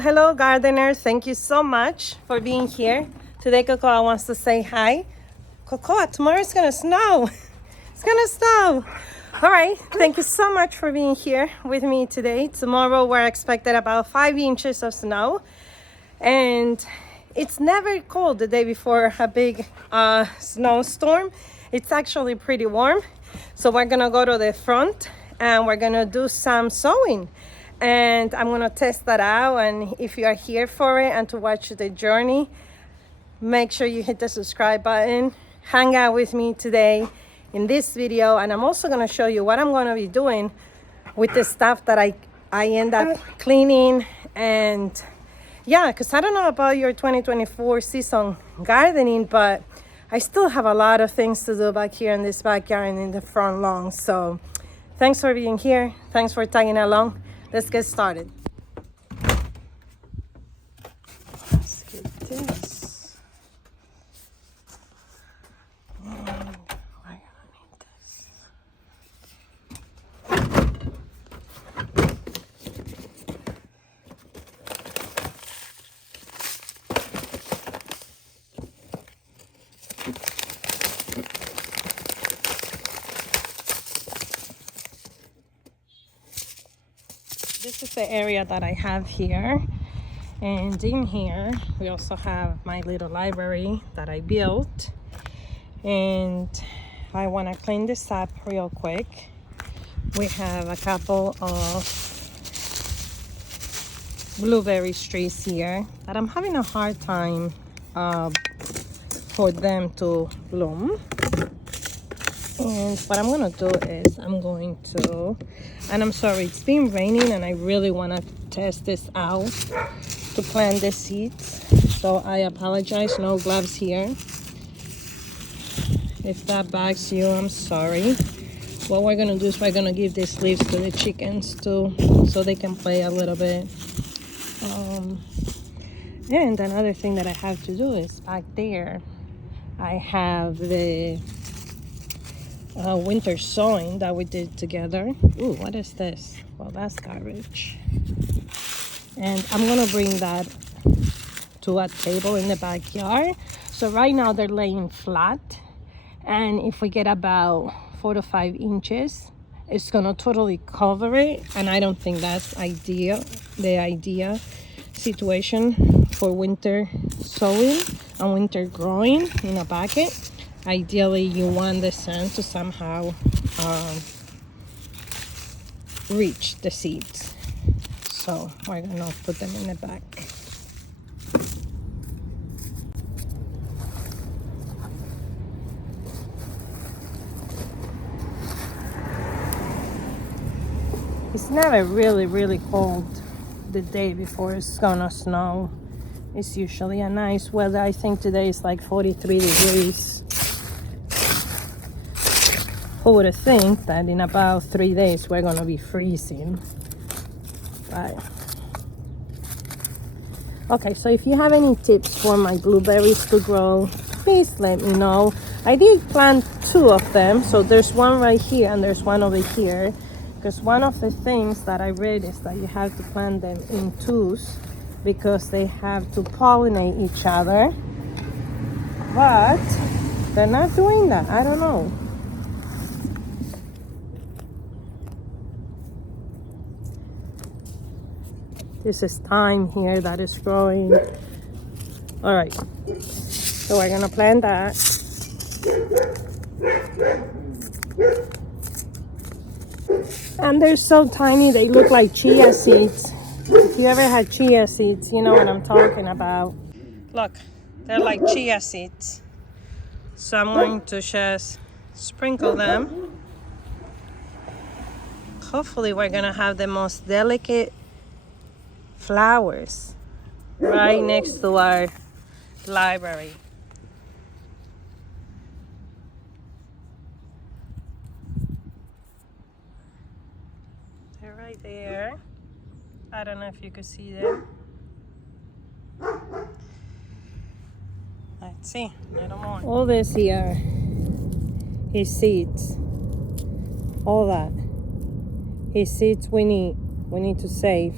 Hello gardeners, thank you so much for being here. Today Cocoa wants to say hi. Cocoa, tomorrow it's gonna snow. It's gonna snow. All right, thank you so much for being here with me today. Tomorrow we're expected about 5 inches of snow, and it's never cold the day before a big snowstorm. It's actually pretty warm. So we're gonna go to the front and we're gonna do some sowing. And I'm gonna test that out, and if you are here for it and to watch the journey, make sure you hit the subscribe button. Hang out with me today in this video, and I'm also gonna show you what I'm gonna be doing with the stuff that I end up cleaning. And yeah, because I don't know about your 2024 season gardening, but I still have a lot of things to do back here in this backyard and in the front lawn. So thanks for being here. Thanks for tagging along. Let's get started. Let's get this. And we're gonna need this. This is the area that I have here, and in here we also have my little library that I built, and I want to clean this up real quick. We have a couple of blueberry trees here that I'm having a hard time for them to bloom. And what I'm gonna do is and I'm sorry, it's been raining and I really want to test this out to plant the seeds, so I apologize. No gloves here. If that bugs you, I'm sorry. What we're gonna do is we're gonna give these leaves to the chickens too, so they can play a little bit. And another thing that I have to do is back there I have the winter sowing that we did together. Ooh, what is this? Well, that's garbage. And I'm gonna bring that to a table in the backyard. So right now they're laying flat, and if we get about 4 to 5 inches, it's gonna totally cover it, and I don't think that's the ideal situation for winter sowing and winter growing in a bucket. Ideally, you want the sun to somehow reach the seeds. So we're gonna put them in the back. It's never really cold the day before it's gonna snow. It's usually a nice weather. I think today is like 43 degrees. Who would have think that in about 3 days we're gonna be freezing? Right. Okay, so if you have any tips for my blueberries to grow, please let me know. I did plant 2 of them, so there's one right here and there's one over here, because one of the things that I read is that you have to plant them in 2s because they have to pollinate each other, but they're not doing that. I don't know. This is thyme here that is growing. All right, so we're gonna plant that. And they're so tiny, they look like chia seeds. If you ever had chia seeds, you know what I'm talking about. Look, they're like chia seeds. So I'm going to just sprinkle them. Hopefully we're gonna have the most delicate flowers right next to our library. They're right there. I don't know if you could see them. Let's see, a little more. All this here is seeds. All that is seeds we need to save.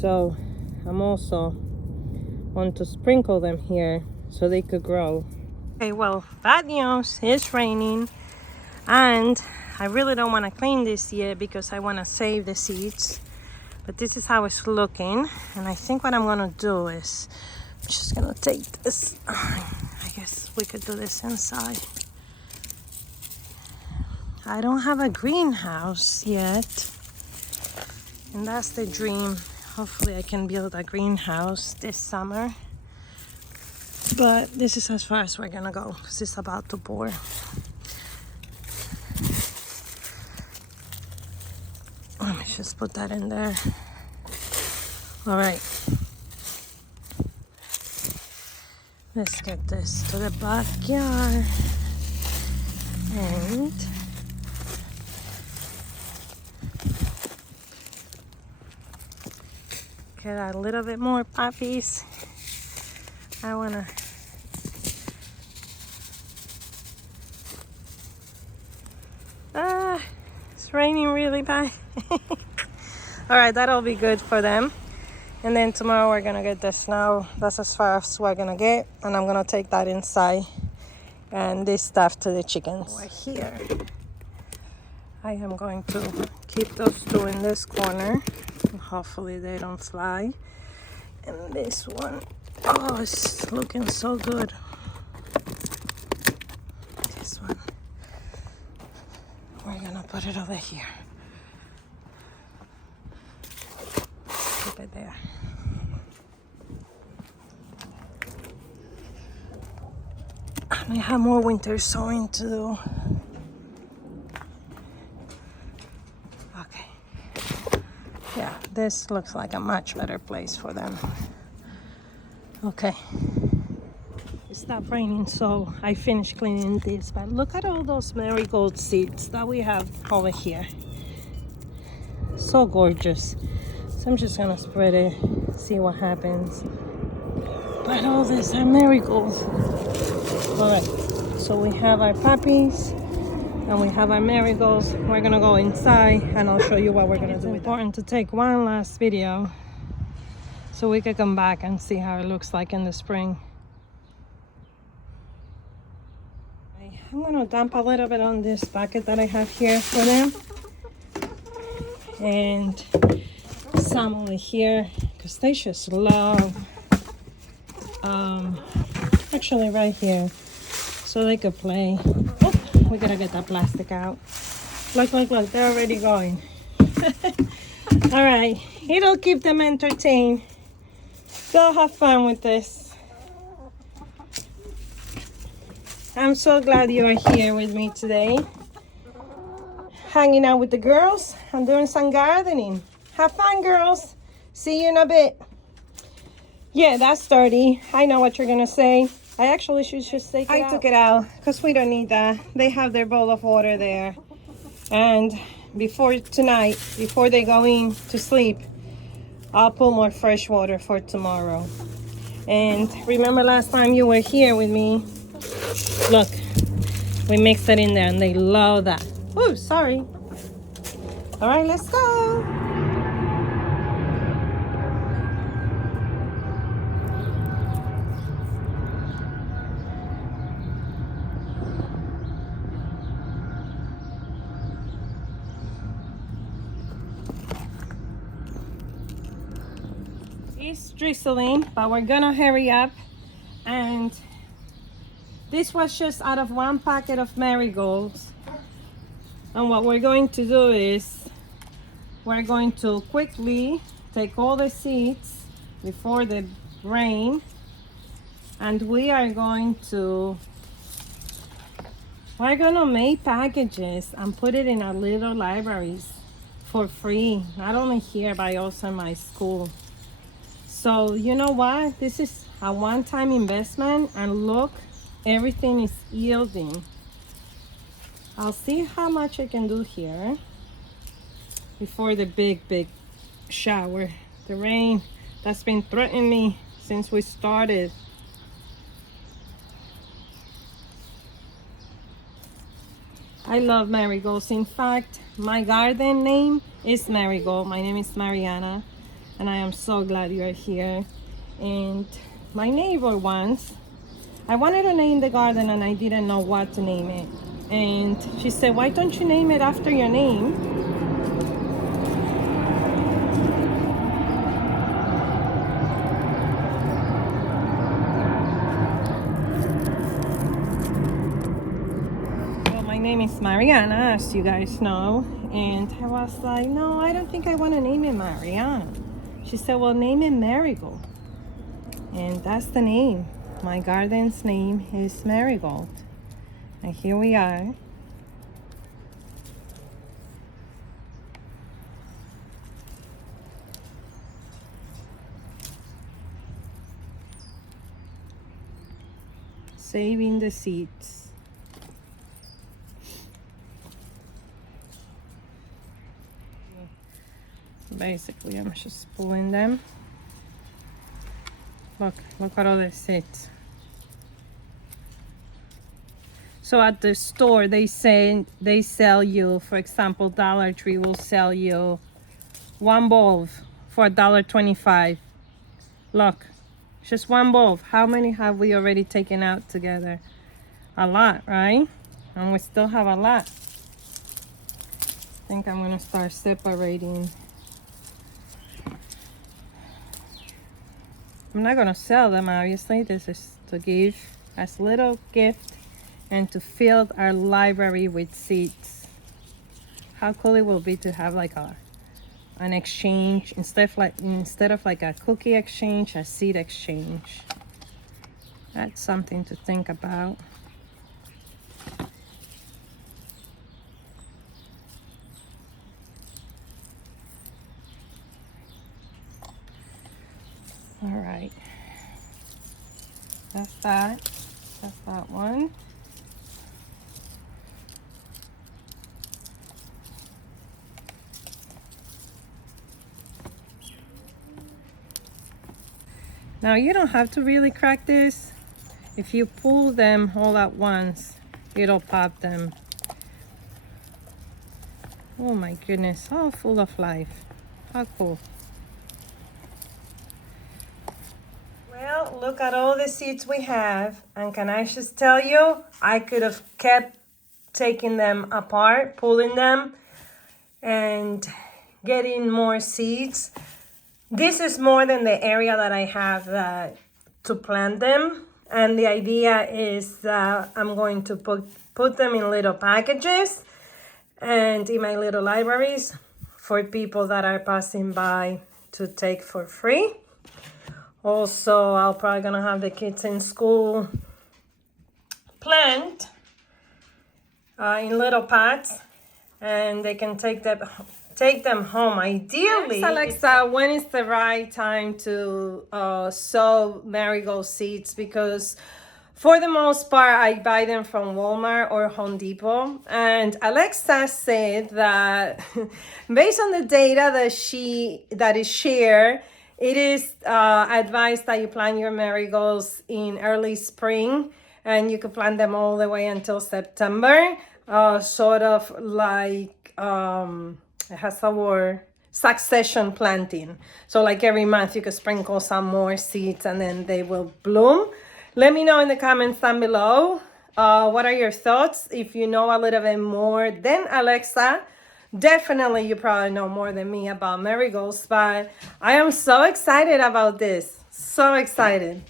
So I'm also want to sprinkle them here so they could grow. Okay, well, bad news, it's raining, and I really don't want to clean this yet because I want to save the seeds. But this is how it's looking, and I think what I'm gonna do is I'm just gonna take this. I guess we could do this inside. I don't have a greenhouse yet, and that's the dream. Hopefully I can build a greenhouse this summer. But this is as far as we're gonna go because it's about to pour. Let me just put that in there. All right. Let's get this to the backyard. And get a little bit more poppies. I wanna it's raining really bad. All right, that'll be good for them. And then tomorrow we're gonna get the snow. That's as far as we're gonna get, and I'm gonna take that inside and this stuff to the chickens. We're here. I am going to keep those two in this corner. Hopefully they don't fly. And this one, oh, it's looking so good. This one, we're gonna put it over here. Keep it there. I have more winter sowing to do. Okay. Yeah, this looks like a much better place for them. Okay. It stopped raining, so I finished cleaning this. But look at all those marigold seeds that we have over here. So gorgeous. So I'm just gonna spread it, see what happens. But all these are marigolds. All right, so we have our poppies and we have our marigolds. We're gonna go inside and I'll show you what we're gonna do. It's important to take one last video so we can come back and see how it looks like in the spring. I'm gonna dump a little bit on this bucket that I have here for them, and some over here because they just love actually right here so they could play. Oh, we gotta get that plastic out. Look, they're already going. All right, it'll keep them entertained. They'll have fun with this. I'm so glad you are here with me today, hanging out with the girls. I'm doing some gardening. Have fun, girls. See you in a bit. Yeah, that's dirty. I know what you're gonna say. I actually should just take it out. I took it out because we don't need that. They have their bowl of water there. And before tonight, before they go in to sleep, I'll pull more fresh water for tomorrow. And remember last time you were here with me? Look, we mixed it in there and they love that. Oh, sorry. All right, let's go. It's drizzling, but we're gonna hurry up. And this was just out of one packet of marigolds. And what we're going to do is we're going to quickly take all the seeds before the rain, and we're gonna make packages and put it in our little libraries for free, not only here but also in my school. So you know what, this is a one-time investment, and look, everything is yielding. I'll see how much I can do here before the big shower. The rain that's been threatening me since we started. I love marigolds. In fact, my garden name is Marigold. My name is Mariana. and I am so glad you're here. And my neighbor once, I wanted to name the garden and I didn't know what to name it. And she said, why don't you name it after your name? Well, my name is Mariana, as you guys know. And I was like, no, I don't think I want to name it Mariana. She said, well, name it Marigold. And that's the name. My garden's name is Marigold. And here we are. Saving the seeds. Basically, I'm just pulling them. Look at all the seeds. So at the store, they sell you, for example, Dollar Tree will sell you one bulb for $1.25. Look, just one bulb. How many have we already taken out together? A lot, right? And we still have a lot. I think I'm gonna start separating. I'm not gonna sell them, obviously. This is to give as little gift and to fill our library with seeds. How cool it will be to have like an exchange instead of like a cookie exchange, a seed exchange. That's something to think about. All right, that's that one. Now you don't have to really crack this. If you pull them all at once, it'll pop them. Oh my goodness, all full of life. How cool. Well, look at all the seeds we have. And can I just tell you, I could have kept taking them apart, pulling them, and getting more seeds. This is more than the area that I have to plant them. And the idea is that I'm going to put them in little packages and in my little libraries for people that are passing by to take for free. Also, I'm probably gonna have the kids in school plant in little pots, and they can take them home. Ideally, Alexa, when is the right time to sow marigold seeds? Because for the most part, I buy them from Walmart or Home Depot. And Alexa said that based on the data that is shared, it is advised that you plant your marigolds in early spring, and you could plant them all the way until September. Sort of like, it has a word, succession planting. So like every month you could sprinkle some more seeds and then they will bloom. Let me know in the comments down below. What are your thoughts? If you know a little bit more than Alexa, definitely you probably know more than me about marigolds, but I am so excited about this. So excited.